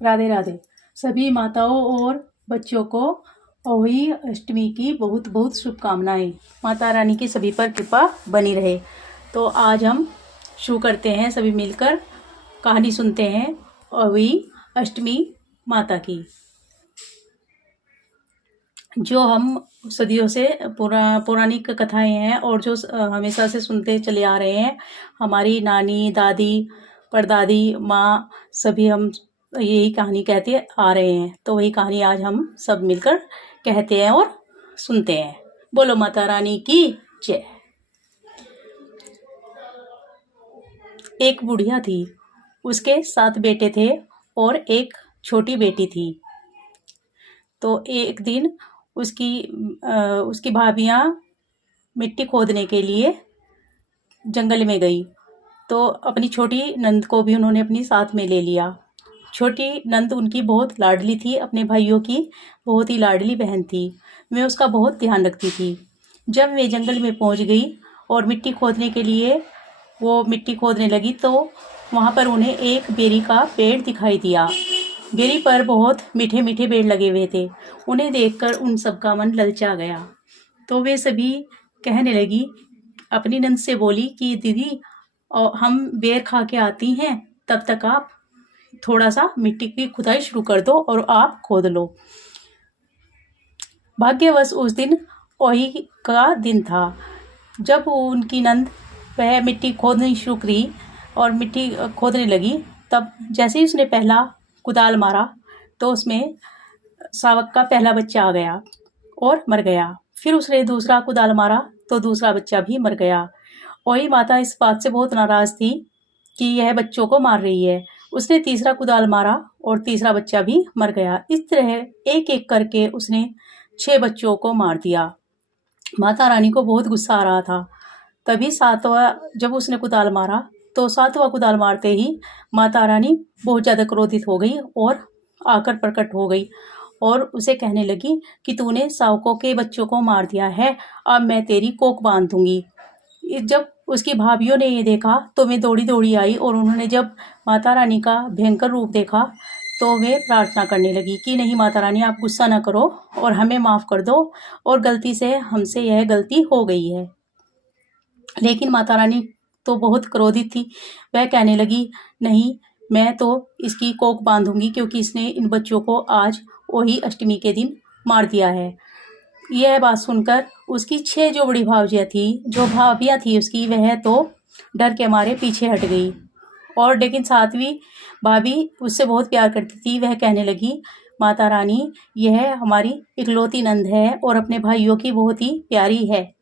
राधे राधे। सभी माताओं और बच्चों को अहोई अष्टमी की बहुत बहुत शुभकामनाएं। माता रानी की सभी पर कृपा बनी रहे। तो आज हम शुरू करते हैं, सभी मिलकर कहानी सुनते हैं अहोई अष्टमी माता की, जो हम सदियों से पौराणिक कथाएं हैं और जो हमेशा से सुनते चले आ रहे हैं। हमारी नानी, दादी, परदादी, माँ सभी हम यही कहानी कहते आ रहे हैं। तो वही कहानी आज हम सब मिलकर कहते हैं और सुनते हैं। बोलो माता रानी की जय। एक बुढ़िया थी, उसके 7 बेटे थे और एक छोटी बेटी थी। तो एक दिन उसकी भाभियाँ मिट्टी खोदने के लिए जंगल में गई, तो अपनी छोटी नंद को भी उन्होंने अपनी साथ में ले लिया। छोटी नंद उनकी बहुत लाडली थी, अपने भाइयों की बहुत ही लाडली बहन थी। वे उसका बहुत ध्यान रखती थी। जब वे जंगल में पहुंच गई और मिट्टी खोदने के लिए वो मिट्टी खोदने लगी, तो वहाँ पर उन्हें एक बेरी का पेड़ दिखाई दिया। बेरी पर बहुत मीठे मीठे पेड़ लगे हुए थे। उन्हें देखकर उन सबका मन ललचा गया। तो वे सभी कहने लगी, अपनी नंद से बोली कि दीदी, हम बेर खा के आती हैं, तब तक आप थोड़ा सा मिट्टी की खुदाई शुरू कर दो और आप खोद लो। भाग्यवश उस दिन ओही का दिन था। जब उनकी नंद वह मिट्टी खोदनी शुरू करी और मिट्टी खोदने लगी, तब जैसे ही उसने पहला कुदाल मारा तो उसमें शावक का पहला बच्चा आ गया और मर गया। फिर उसने दूसरा कुदाल मारा तो दूसरा बच्चा भी मर गया। ओही माता इस बात से बहुत नाराज थी कि यह बच्चों को मार रही है। उसने तीसरा कुदाल मारा और तीसरा बच्चा भी मर गया। इस तरह एक एक करके उसने 6 बच्चों को मार दिया। माता रानी को बहुत गुस्सा आ रहा था। तभी जब उसने कुदाल मारा तो 7वां कुदाल मारते ही माता रानी बहुत ज़्यादा क्रोधित हो गई और आकर प्रकट हो गई और उसे कहने लगी कि तूने शावकों के बच्चों को मार दिया है, अब मैं तेरी कोख बांध दूंगी। जब उसकी भाभियों ने ये देखा तो वे दौड़ी दौड़ी आई और उन्होंने जब माता रानी का भयंकर रूप देखा तो वे प्रार्थना करने लगी कि नहीं माता रानी, आप गुस्सा न करो और हमें माफ़ कर दो, और गलती से हमसे यह गलती हो गई है। लेकिन माता रानी तो बहुत क्रोधित थी। वह कहने लगी, नहीं, मैं तो इसकी कोख बांधूंगी क्योंकि इसने इन बच्चों को आज वही अष्टमी के दिन मार दिया है। यह बात सुनकर उसकी 6 जो बड़ी भाभियाँ थी उसकी, वह तो डर के मारे पीछे हट गई। और लेकिन 7वीं भाभी उससे बहुत प्यार करती थी। वह कहने लगी, माता रानी, यह हमारी इकलौती नंद है और अपने भाइयों की बहुत ही प्यारी है,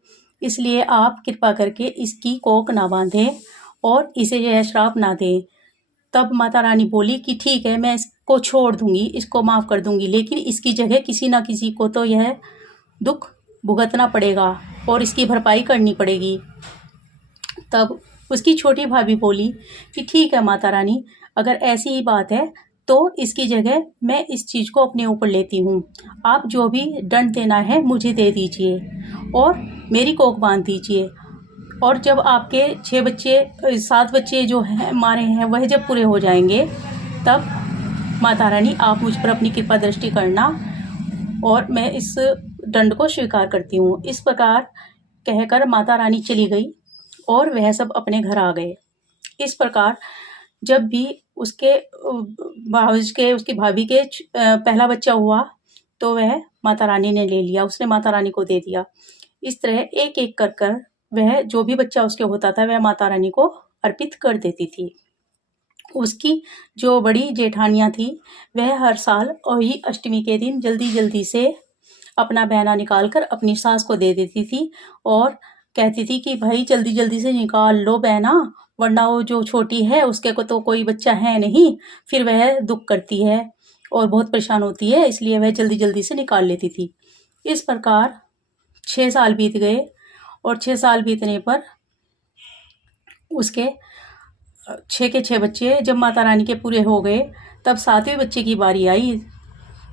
इसलिए आप कृपा करके इसकी कोख ना बांधें और इसे यह श्राप ना दें। तब माता रानी बोली कि ठीक है, मैं इसको छोड़ दूंगी, इसको माफ़ कर दूंगी, लेकिन इसकी जगह किसी ना किसी को तो यह दुख भुगतना पड़ेगा और इसकी भरपाई करनी पड़ेगी। तब उसकी छोटी भाभी बोली कि ठीक है माता रानी, अगर ऐसी ही बात है तो इसकी जगह मैं इस चीज़ को अपने ऊपर लेती हूँ। आप जो भी दंड देना है मुझे दे दीजिए और मेरी कोख बांध दीजिए। और जब आपके 7 बच्चे जो हैं मारे हैं वह जब पूरे हो जाएंगे, तब माता रानी आप मुझ पर अपनी कृपा दृष्टि करना और मैं इस दंड को स्वीकार करती हूँ। इस प्रकार कहकर माता रानी चली गई और वह सब अपने घर आ गए। इस प्रकार जब भी उसकी भाभी के पहला बच्चा हुआ तो वह माता रानी ने ले लिया, उसने माता रानी को दे दिया। इस तरह एक एक कर वह जो भी बच्चा उसके होता था वह माता रानी को अर्पित कर देती थी। उसकी जो बड़ी जेठानियाँ थी वह हर साल वही अष्टमी के दिन जल्दी जल्दी से अपना बहना निकाल कर अपनी सास को दे देती थी और कहती थी कि भाई जल्दी जल्दी से निकाल लो बहना, वरना वो जो छोटी है उसके को तो कोई बच्चा है नहीं, फिर वह दुख करती है और बहुत परेशान होती है, इसलिए वह जल्दी जल्दी से निकाल लेती थी। इस प्रकार 6 साल बीत गए और 6 साल बीतने पर उसके 6 के 6 बच्चे जब माता रानी के पूरे हो गए, तब 7वें बच्चे की बारी आई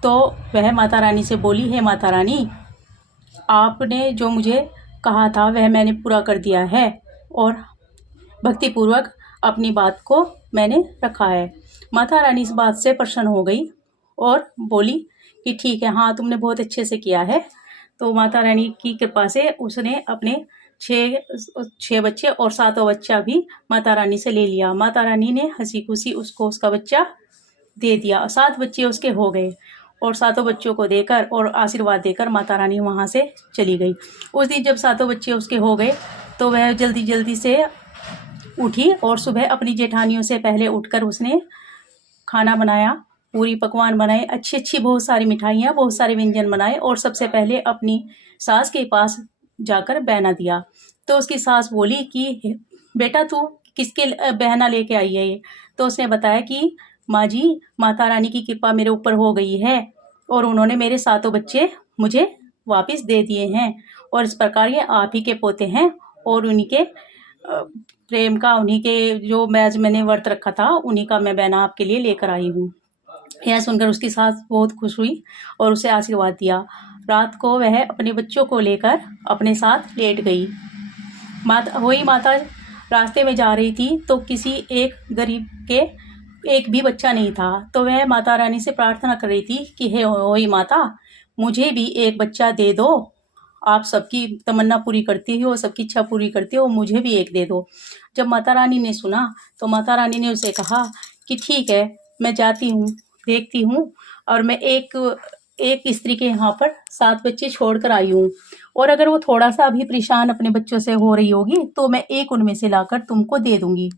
तो वह माता रानी से बोली, हे माता रानी, आपने जो मुझे कहा था वह मैंने पूरा कर दिया है और भक्तिपूर्वक अपनी बात को मैंने रखा है। माता रानी इस बात से प्रसन्न हो गई और बोली कि ठीक है, हाँ तुमने बहुत अच्छे से किया है। तो माता रानी की कृपा से उसने अपने छः बच्चे और सातों बच्चा भी माता रानी से ले लिया। माता रानी ने हंसी खुशी उसको उसका बच्चा दे दिया। 7 बच्चे उसके हो गए और सातों बच्चों को देकर और आशीर्वाद देकर माता रानी वहाँ से चली गई। उस दिन जब सातों बच्चे उसके हो गए तो वह जल्दी जल्दी से उठी और सुबह अपनी जेठानियों से पहले उठकर उसने खाना बनाया, पूरी पकवान बनाए, अच्छी अच्छी बहुत सारी मिठाइयाँ, बहुत सारे व्यंजन बनाए और सबसे पहले अपनी सास के पास जाकर बहना दिया। तो उसकी सास बोली कि बेटा तू किसके बहना लेके आई है ये? तो उसने बताया कि माँ जी, माता रानी की कृपा मेरे ऊपर हो गई है और उन्होंने मेरे सातों बच्चे मुझे वापस दे दिए हैं और इस प्रकार ये आप ही के पोते हैं और उन्हीं के प्रेम का, उन्हीं के जो मैंने व्रत रखा था उन्हीं का मैं बहना आपके लिए लेकर आई हूँ। यह सुनकर उसकी सास बहुत खुश हुई और उसे आशीर्वाद दिया। रात को वह अपने बच्चों को लेकर अपने साथ लेट गई। माता रास्ते में जा रही थी तो किसी एक गरीब के एक भी बच्चा नहीं था। तो वह माता रानी से प्रार्थना कर रही थी कि हे वही माता, मुझे भी एक बच्चा दे दो। आप सबकी तमन्ना पूरी करती हो, सबकी इच्छा पूरी करती हो, मुझे भी एक दे दो। जब माता रानी ने सुना तो माता रानी ने उसे कहा कि ठीक है, मैं जाती हूँ, देखती हूँ और मैं एक स्त्री के यहाँ पर 7 बच्चे छोड़ कर आई हूँ और अगर वो थोड़ा सा भी परेशान अपने बच्चों से हो रही होगी तो मैं एक उनमें से लाकर तुमको दे दूंगी।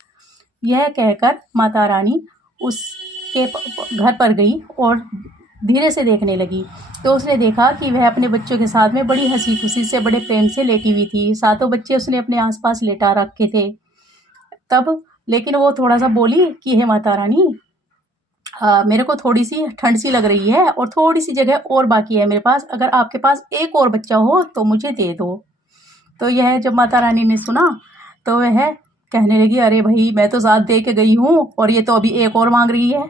यह कहकर माता रानी उसके घर पर गई और धीरे से देखने लगी। तो उसने देखा कि वह अपने बच्चों के साथ में बड़ी हंसी खुशी से, बड़े प्रेम से लेटी हुई थी। सातों बच्चे उसने अपने आसपास लेटा रखे थे। तब लेकिन वो थोड़ा सा बोली कि हे माता रानी, मेरे को थोड़ी सी ठंड सी लग रही है और थोड़ी सी जगह और बाकी है मेरे पास, अगर आपके पास एक और बच्चा हो तो मुझे दे दो। तो यह जब माता रानी ने सुना तो वह कहने लगी, अरे भाई, मैं तो 7 दे के गई हूँ और ये तो अभी एक और मांग रही है।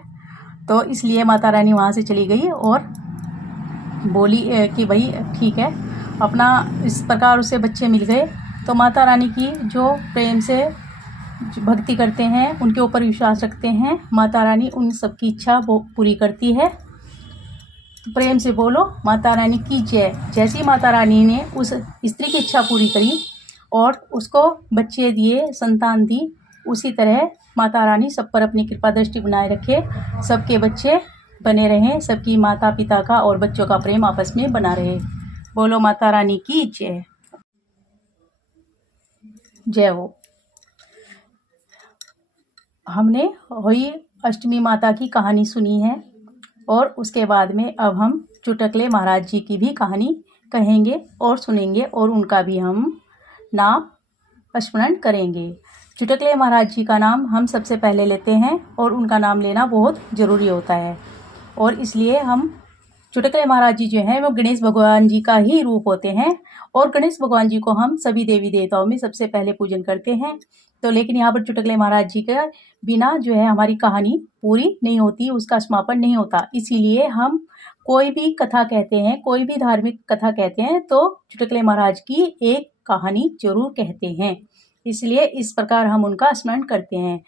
तो इसलिए माता रानी वहाँ से चली गई और बोली कि भाई ठीक है, अपना इस प्रकार उसे बच्चे मिल गए। तो माता रानी की जो प्रेम से भक्ति करते हैं, उनके ऊपर विश्वास रखते हैं, माता रानी उन सबकी इच्छा वो पूरी करती है। तो प्रेम से बोलो माता रानी की जय। जैसी माता रानी ने उस स्त्री की इच्छा पूरी करी और उसको बच्चे दिए, संतान दी, उसी तरह माता रानी सब पर अपनी कृपा दृष्टि बनाए रखे, सबके बच्चे बने रहें, सबकी माता पिता का और बच्चों का प्रेम आपस में बना रहे। बोलो माता रानी की जय। जय हो। हमने होई अष्टमी माता की कहानी सुनी है और उसके बाद में अब हम चुटकुले महाराज जी की भी कहानी कहेंगे और सुनेंगे और उनका भी हम नाम स्मरण करेंगे। चुटकुले महाराज जी का नाम हम सबसे पहले लेते हैं और उनका नाम लेना बहुत ज़रूरी होता है और इसलिए हम चुटकुले महाराज जी जो हैं वो गणेश भगवान जी का ही रूप होते हैं और गणेश भगवान जी को हम सभी देवी देवताओं में सबसे पहले पूजन करते हैं। तो लेकिन यहाँ पर चुटकुले महाराज जी के बिना जो है हमारी कहानी पूरी नहीं होती, उसका समापन नहीं होता। इसीलिए हम कोई भी कथा कहते हैं, कोई भी धार्मिक कथा कहते हैं तो चुटकुले महाराज की एक कहानी जरूर कहते हैं, इसलिए इस प्रकार हम उनका स्मरण करते हैं।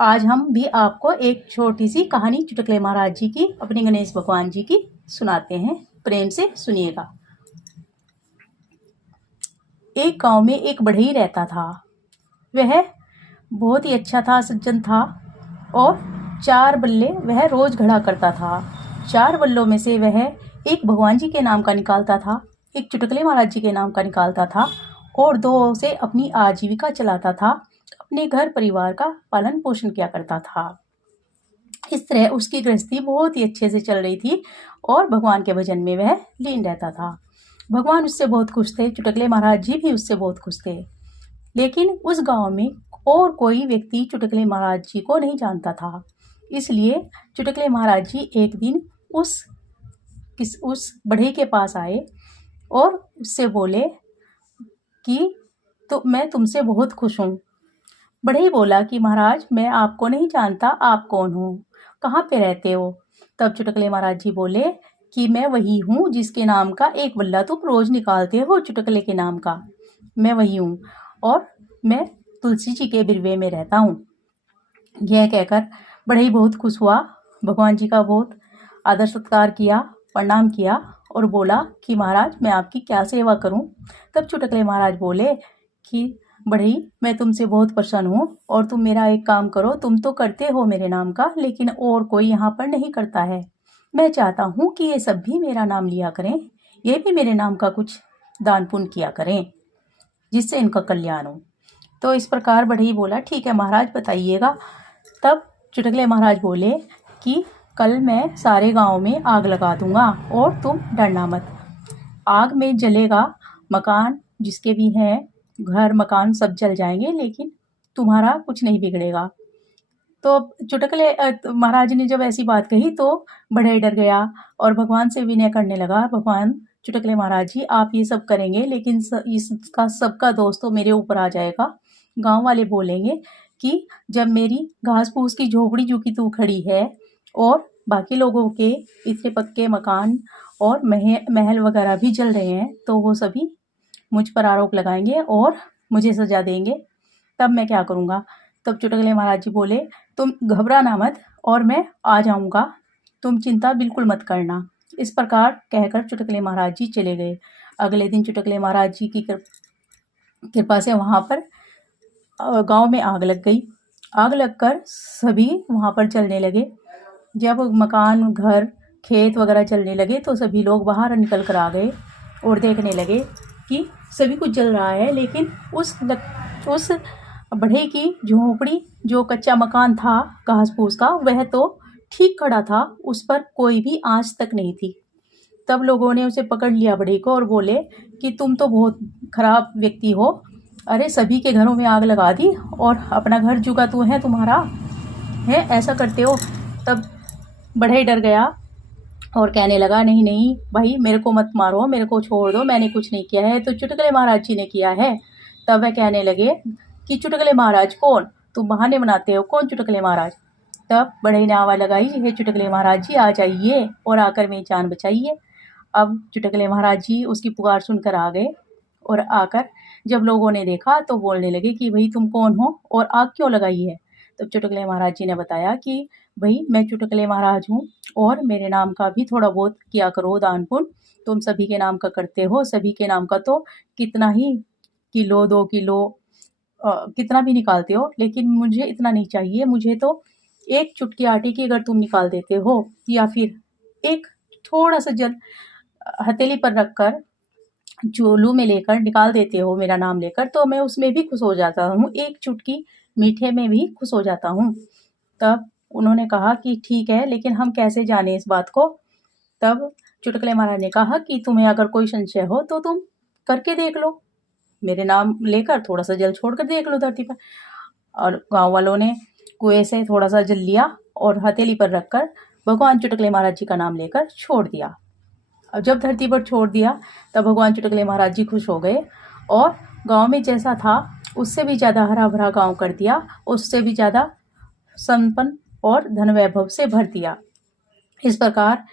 आज हम भी आपको एक छोटी सी कहानी चुटकुले महाराज जी की, अपने गणेश भगवान जी की सुनाते हैं। प्रेम से सुनिएगा। एक गांव में एक बढ़ई रहता था। वह बहुत ही अच्छा था, सज्जन था और 4 बल्ले वह रोज घड़ा करता था। 4 बल्लों में से वह एक भगवान जी के नाम का निकालता था, एक चुटकुले महाराज जी के नाम का निकालता था और 2 से अपनी आजीविका चलाता था, अपने घर परिवार का पालन पोषण किया करता था। इस तरह उसकी गृहस्थी बहुत ही अच्छे से चल रही थी और भगवान के भजन में वह लीन रहता था। भगवान उससे बहुत खुश थे, चुटकुले महाराज जी भी उससे बहुत खुश थे। लेकिन उस गांव में और कोई व्यक्ति चुटकुले महाराज जी को नहीं जानता था। इसलिए चुटकुले महाराज जी एक दिन उस बढ़ई के पास आए और उससे बोले कि तो मैं तुमसे बहुत खुश हूँ। बढ़ई बोला कि महाराज, मैं आपको नहीं जानता, आप कौन हो, कहाँ पे रहते हो? तब चुटकुले महाराज जी बोले कि मैं वही हूँ जिसके नाम का एक बल्ला तुम रोज निकालते हो, चुटकुले के नाम का, मैं वही हूँ और मैं तुलसी जी के बिरवे में रहता हूँ। यह कहकर बड़े ही बहुत खुश हुआ, भगवान जी का बहुत आदर सत्कार किया, प्रणाम किया और बोला कि महाराज मैं आपकी क्या सेवा करूं। तब चुटकुले महाराज बोले कि बढ़ई मैं तुमसे बहुत प्रसन्न हूँ और तुम मेरा एक काम करो, तुम तो करते हो मेरे नाम का, लेकिन और कोई यहाँ पर नहीं करता है। मैं चाहता हूँ कि ये सब भी मेरा नाम लिया करें, ये भी मेरे नाम का कुछ दान पुण्य किया करें जिससे इनका कल्याण हो। तो इस प्रकार बढ़ई बोला ठीक है महाराज बताइएगा। तब चुटकुले महाराज बोले कि कल मैं सारे गांव में आग लगा दूंगा और तुम डरना मत। आग में जलेगा, मकान जिसके भी हैं, घर मकान सब जल जाएंगे, लेकिन तुम्हारा कुछ नहीं बिगड़ेगा। तो चुटकुले महाराज ने जब ऐसी बात कही तो बढ़ई डर गया और भगवान से विनय करने लगा, भगवान चुटकुले महाराज जी आप ये सब करेंगे लेकिन इसका सबका दोष तो मेरे ऊपर आ जाएगा। गांव वाले बोलेंगे कि जब मेरी घास फूस की झोपड़ी जो कि तू खड़ी है और बाकी लोगों के इतने पक्के मकान और महल वगैरह भी जल रहे हैं, तो वो सभी मुझ पर आरोप लगाएंगे और मुझे सजा देंगे, तब मैं क्या करूँगा। तब चुटकुले महाराज जी बोले तुम घबराना मत और मैं आ जाऊँगा, तुम चिंता बिल्कुल मत करना। इस प्रकार कहकर चुटकुले महाराज जी चले गए। अगले दिन चुटकुले महाराज जी की कृपा से वहाँ पर गांव में आग लग गई। आग लगकर सभी वहाँ पर जलने लगे। जब मकान घर खेत वगैरह जलने लगे तो सभी लोग बाहर निकल कर आ गए और देखने लगे कि सभी कुछ जल रहा है, लेकिन उस बढ़ई की झोपड़ी जो कच्चा मकान था घास फूस का वह तो ठीक खड़ा था, उस पर कोई भी आंच तक नहीं थी। तब लोगों ने उसे पकड़ लिया बढ़ई को और बोले कि तुम तो बहुत खराब व्यक्ति हो, अरे सभी के घरों में आग लगा दी और अपना घर जुगा तू है तुम्हारा है, ऐसा करते हो। तब बढ़ई डर गया और कहने लगा नहीं नहीं भाई मेरे को मत मारो, मेरे को छोड़ दो, मैंने कुछ नहीं किया है, तो चुटकुले महाराज जी ने किया है। तब वह कहने लगे कि चुटकुले महाराज कौन, तुम बहाने बनाते हो, कौन चुटकुले महाराज। तब बढ़ई ने आवाज़ लगाई हे चुटकुले महाराज जी आ जाइए और आकर मेरी जान बचाइए। अब चुटकुले महाराज जी उसकी पुकार सुनकर आ गए और आकर जब लोगों ने देखा तो बोलने लगे कि भाई तुम कौन हो और आग क्यों लगाई है। तब चुटकुले महाराज जी ने बताया कि भाई मैं चुटकुले महाराज हूँ और मेरे नाम का भी थोड़ा बहुत किया करो दान पुण्य, तुम सभी के नाम का करते हो, सभी के नाम का तो कितना ही किलो 2 किलो कितना भी निकालते हो, लेकिन मुझे इतना नहीं चाहिए। मुझे तो एक चुटकी आटे की अगर तुम निकाल देते हो या फिर एक थोड़ा सा जल हथेली पर रखकर चोलू में लेकर निकाल देते हो मेरा नाम लेकर, तो मैं उसमें भी खुश हो जाता हूँ, एक चुटकी मीठे में भी खुश हो जाता हूँ। तब उन्होंने कहा कि ठीक है, लेकिन हम कैसे जाने इस बात को। तब चुटकुले महाराज ने कहा कि तुम्हें अगर कोई संशय हो तो तुम करके देख लो, मेरे नाम लेकर थोड़ा सा जल छोड़ कर देख लो धरती पर। और गांव वालों ने कुएं से थोड़ा सा जल लिया और हथेली पर रखकर भगवान चुटकुले महाराज जी का नाम लेकर छोड़ दिया। अब जब धरती पर छोड़ दिया तब भगवान चुटकुले महाराज जी खुश हो गए और गांव में जैसा था उससे भी ज़्यादा हरा भरा गांव कर दिया, उससे भी ज़्यादा संपन्न और धन वैभव से भर दिया। इस प्रकार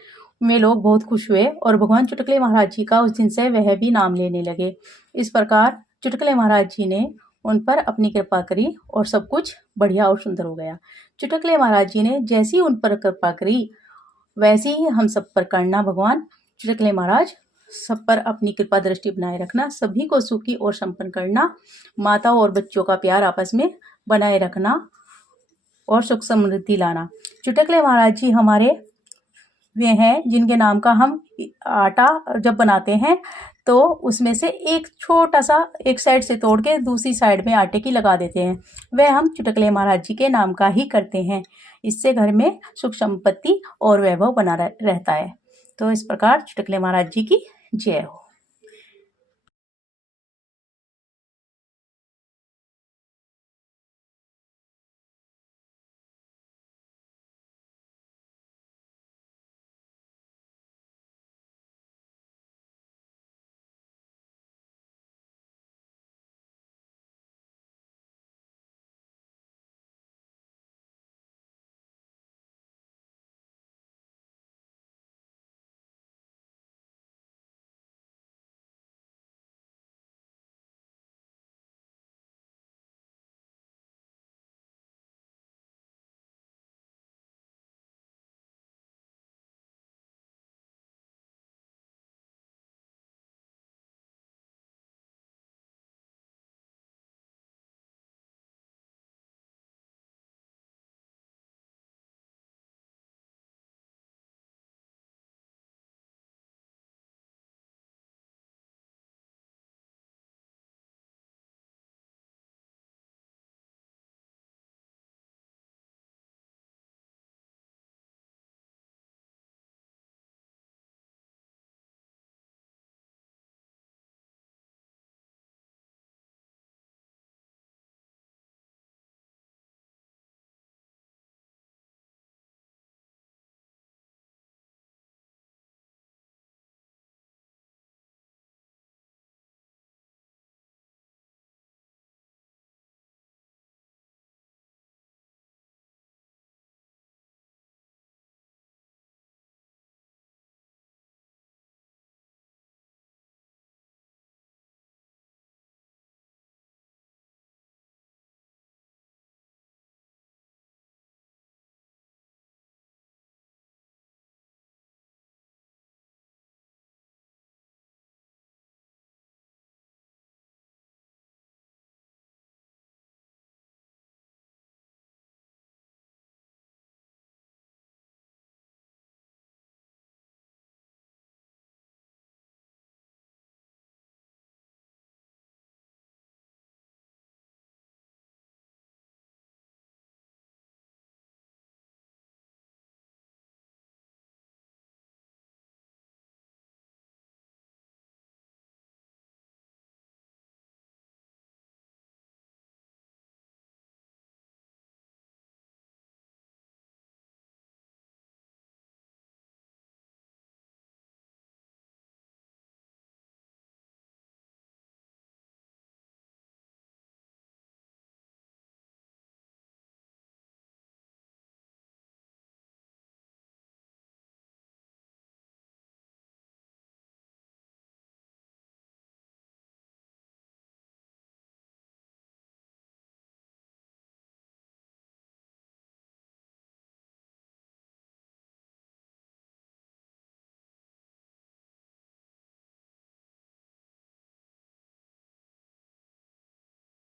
में लोग बहुत खुश हुए और भगवान चुटकुले महाराज जी का उस दिन से वह भी नाम लेने लगे। इस प्रकार चुटकुले महाराज जी ने उन पर अपनी कृपा करी और सब कुछ बढ़िया और सुंदर हो गया। चुटकुले महाराज जी ने जैसी उन पर कृपा करी वैसे ही हम सब पर करना। भगवान चुटकुले महाराज सब पर अपनी कृपा दृष्टि बनाए रखना, सभी को सुखी और संपन्न करना, माता और बच्चों का प्यार आपस में बनाए रखना और सुख समृद्धि लाना। चुटकुले महाराज जी हमारे वे हैं जिनके नाम का हम आटा जब बनाते हैं तो उसमें से एक छोटा सा एक साइड से तोड़ के दूसरी साइड में आटे की लगा देते हैं, वह हम चुटकुले महाराज जी के नाम का ही करते हैं। इससे घर में सुख संपत्ति और वैभव बना रहता है। तो इस प्रकार चुटकुले महाराज जी की जय हो।